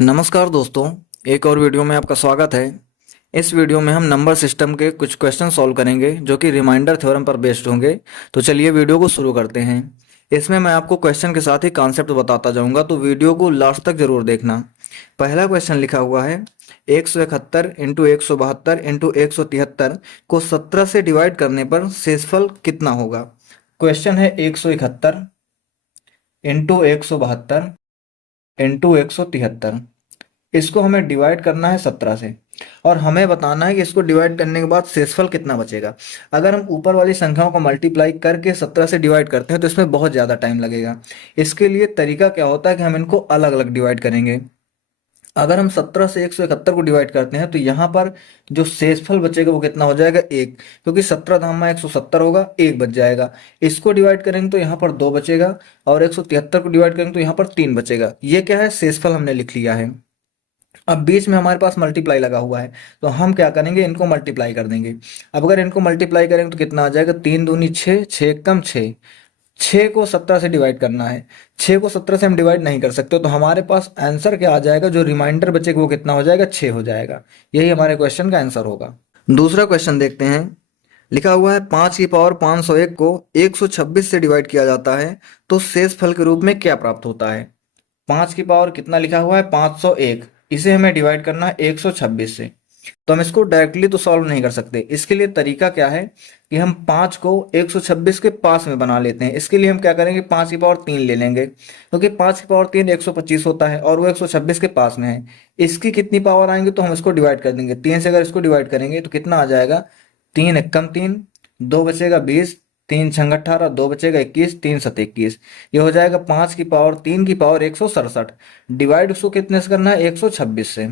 नमस्कार दोस्तों, एक और वीडियो में आपका स्वागत है। इस वीडियो में हम नंबर सिस्टम के कुछ क्वेश्चन सॉल्व करेंगे जो कि रिमाइंडर थ्योरम पर बेस्ड होंगे। तो चलिए वीडियो को शुरू करते हैं। इसमें मैं आपको क्वेश्चन के साथ ही कॉन्सेप्ट बताता जाऊंगा, तो वीडियो को लास्ट तक जरूर देखना। पहला क्वेश्चन लिखा हुआ है 171 इंटू 172 इंटू 173 को 17 से डिवाइड करने पर शेषफल कितना होगा। क्वेश्चन है 171 इंटू 172 इंटू 173, इसको हमें डिवाइड करना है 17 से और हमें बताना है कि इसको डिवाइड करने के बाद शेषफल कितना बचेगा। अगर हम ऊपर वाली संख्याओं को मल्टीप्लाई करके 17 से डिवाइड करते हैं तो इसमें बहुत ज़्यादा टाइम लगेगा। इसके लिए तरीका क्या होता है कि हम इनको अलग अलग डिवाइड करेंगे। अगर हम 17 से 171 को डिवाइड करते हैं तो यहाँ पर जो शेषफल बचेगा वो कितना हो जाएगा, एक, क्योंकि 17 धामा 170 होगा, एक बच जाएगा। इसको डिवाइड करेंगे तो यहाँ पर दो बचेगा और 173 को डिवाइड करेंगे तो यहाँ पर तीन बचेगा। ये क्या है, शेषफल हमने लिख लिया है। अब बीच में हमारे पास मल्टीप्लाई लगा हुआ है तो हम क्या करेंगे, इनको मल्टीप्लाई कर देंगे। अब अगर इनको मल्टीप्लाई करेंगे तो कितना आ जाएगा, तीन दूनी छः, छः कम छः, छः को 17 से डिवाइड करना है। छः को 17 से हम डिवाइड नहीं कर सकते, तो हमारे पास आंसर क्या आ जाएगा, जो रिमाइंडर बचेगा वो कितना हो जाएगा, छः हो जाएगा। यही हमारे क्वेश्चन का आंसर होगा। दूसरा क्वेश्चन देखते हैं। लिखा हुआ है 5 की पावर 501 को 126 से डिवाइड किया जाता है तो शेषफल के रूप में क्या प्राप्त होता है। 5 की पावर कितना लिखा हुआ है, 501, इसे हमें डिवाइड करना है 126 से। तो हम इसको डायरेक्टली तो सॉल्व नहीं कर सकते। इसके लिए तरीका क्या है कि हम 5 को 126 के पास में बना लेते हैं। इसके लिए हम क्या करेंगे, 5 की पावर 3 ले लेंगे, क्योंकि 5 की पावर 3 125 होता है और वो 126 के पास में है। इसकी कितनी पावर आएंगे तो हम इसको डिवाइड कर देंगे। 3 से अगर इसको डिवाइड करेंगे तो कितना आ जाएगा, 3 एकम 3, 2 बचेगा 20, 3 छंग 18, 2 बचेगा 21, 3 सत 21। ये हो जाएगा 5 की पावर 3 की पावर 167। डिवाइड उसको कितने से करना है, 126 से।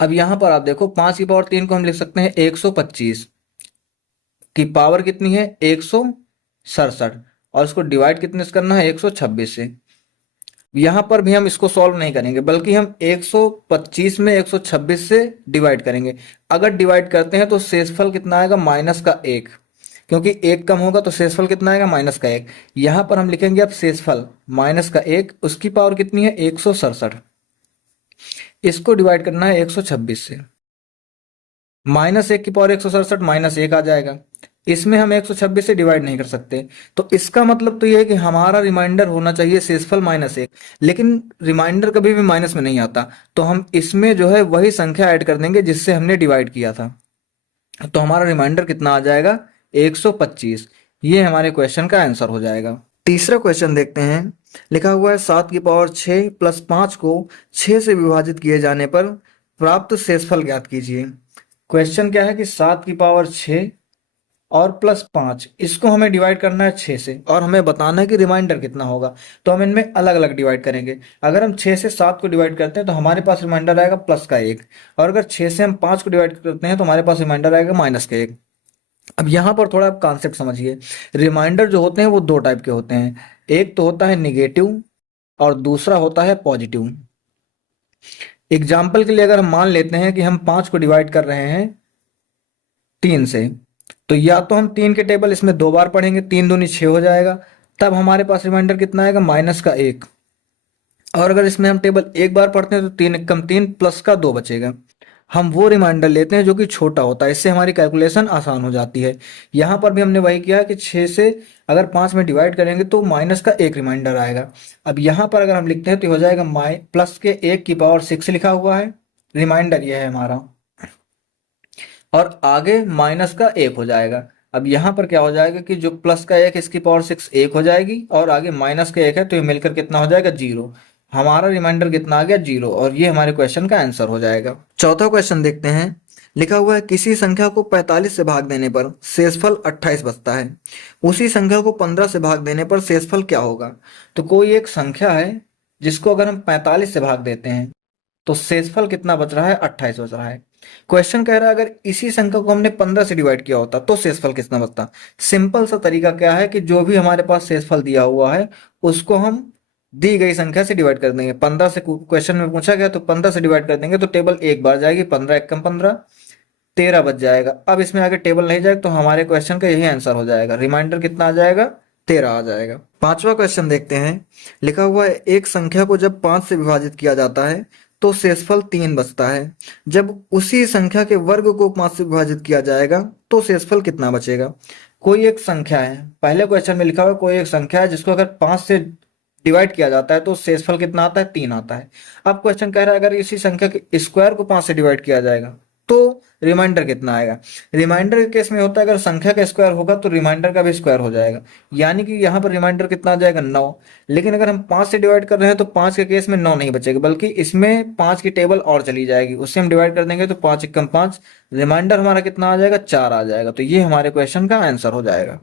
अब यहां पर आप देखो 5 की पावर 3 को हम लिख सकते हैं 125 की पावर कितनी है, 167, और इसको डिवाइड कितने से करना है, 126 से। यहां पर भी हम इसको सॉल्व नहीं करेंगे, बल्कि हम 125 में 126 से डिवाइड करेंगे। अगर डिवाइड करते हैं तो शेषफल कितना आएगा, माइनस का एक, क्योंकि एक कम होगा तो शेषफल कितना आएगा, माइनस का एक। यहां पर हम लिखेंगे अब शेषफल माइनस का एक, उसकी पावर कितनी है, 167। इसको डिवाइड करना है 126 से। माइनस एक की पावर 167 माइनस एक आ जाएगा। इसमें हम 126 से डिवाइड नहीं कर सकते, तो इसका मतलब तो यह है कि हमारा रिमाइंडर होना चाहिए शेषफल माइनस एक। लेकिन रिमाइंडर कभी भी माइनस में नहीं आता, तो हम इसमें जो है वही संख्या ऐड कर देंगे जिससे हमने डिवाइड किया था। तो हमारा रिमाइंडर कितना आ जाएगा, 125। ये हमारे क्वेश्चन का आंसर हो जाएगा। तीसरा क्वेश्चन देखते हैं। लिखा हुआ है 7 की पावर 6 प्लस 5 को 6 से विभाजित किए जाने पर प्राप्त शेषफल ज्ञात कीजिए। क्वेश्चन क्या है कि 7 की पावर 6 और प्लस 5, इसको हमें डिवाइड करना है 6 से और हमें बताना है कि रिमाइंडर कितना होगा। तो हम इनमें अलग अलग डिवाइड करेंगे। अगर हम 6 से 7 को डिवाइड करते हैं तो हमारे पास रिमाइंडर आएगा प्लस का एक, और अगर 6 से हम 5 को डिवाइड करते हैं तो हमारे पास रिमाइंडर आएगा माइनस का एक। अब यहाँ पर थोड़ा आप कॉन्सेप्ट समझिए। रिमाइंडर जो होते हैं वो दो टाइप के होते हैं, एक तो होता है निगेटिव और दूसरा होता है पॉजिटिव। एग्जाम्पल के लिए अगर हम मान लेते हैं कि हम 5 को डिवाइड कर रहे हैं 3 से, तो या तो हम 3 के टेबल इसमें दो बार पढ़ेंगे, 3 दूनी 6 हो जाएगा, तब हमारे पास रिमाइंडर कितना आएगा, माइनस का एक। और अगर इसमें हम टेबल एक बार पढ़ते हैं तो 3 एकम 3 प्लस का 2 बचेगा। हम वो रिमाइंडर लेते हैं जो कि छोटा होता है, इससे हमारी कैलकुलेशन आसान हो जाती है। यहाँ पर भी हमने वही किया कि 6 से अगर 5 में डिवाइड करेंगे तो माइनस का एक रिमाइंडर आएगा। अब यहाँ पर अगर हम लिखते हैं तो हो जाएगा प्लस के 1 की पावर 6 लिखा हुआ है, रिमाइंडर यह है हमारा, और आगे माइनस का एक हो जाएगा। अब यहाँ पर क्या हो जाएगा कि जो प्लस का एक, इसकी पावर 6 एक हो जाएगी, और आगे माइनस का एक है तो ये मिलकर कितना हो जाएगा, जीरो। हमारा रिमाइंडर कितना आ गया, जीरो, और ये हमारे क्वेश्चन का आंसर हो जाएगा। चौथा क्वेश्चन देखते हैं। लिखा हुआ है किसी संख्या को 45 से भाग देने पर शेषफल 28 बचता है, उसी संख्या को 15 से भाग देने पर शेषफल क्या होगा। तो कोई एक संख्या है जिसको अगर हम 45 से भाग देते हैं तो शेषफल कितना बच रहा है, 28 बच रहा है। क्वेश्चन कह रहा है अगर इसी संख्या को हमने 15 से डिवाइड किया होता तो शेषफल कितना बचता। सिंपल सा तरीका क्या है कि जो भी हमारे पास शेषफल दिया हुआ है उसको हम दी गई संख्या से डिवाइड कर देंगे। 15 से क्वेश्चन में पूछा गया तो 15 से डिवाइड कर देंगे तो टेबल एक बार जाएगी, 15 एकम 15, 13 बच जाएगा। अब इसमें आगे टेबल नहीं जाएगा तो हमारे क्वेश्चन का यही आंसर हो जाएगा। रिमाइंडर कितना आ जाएगा, 13 आ जाएगा। पांचवा क्वेश्चन देखते हैं। लिखा हुआ है एक संख्या को जब 5 से विभाजित किया जाता है तो शेषफल 3 बचता है। जब उसी संख्या के वर्ग को 5 से विभाजित किया जाएगा तो शेषफल कितना बचेगा। कोई एक संख्या है, पहले क्वेश्चन में लिखा हुआ है कोई एक संख्या है जिसको अगर 5 से डिवाइड किया जाता है तो शेषफल कितना आता है, 3 आता है। अब क्वेश्चन कह रहा है अगर इसी संख्या के स्क्वायर को 5 से डिवाइड किया जाएगा तो रिमाइंडर कितना आएगा। रिमाइंडर के केस में होता है अगर संख्या का स्क्वायर होगा तो रिमाइंडर का भी स्क्वायर हो जाएगा, यानी कि यहाँ पर रिमाइंडर कितना आ जाएगा, 9। लेकिन अगर हम 5 से डिवाइड कर रहे हैं तो 5 के केस में 9 नहीं बचेगा, बल्कि इसमें 5 की टेबल और चली जाएगी, उससे हम डिवाइड कर देंगे तो 5 एकम 5, रिमाइंडर हमारा कितना आ जाएगा, 4 आ जाएगा। तो ये हमारे क्वेश्चन का आंसर हो जाएगा।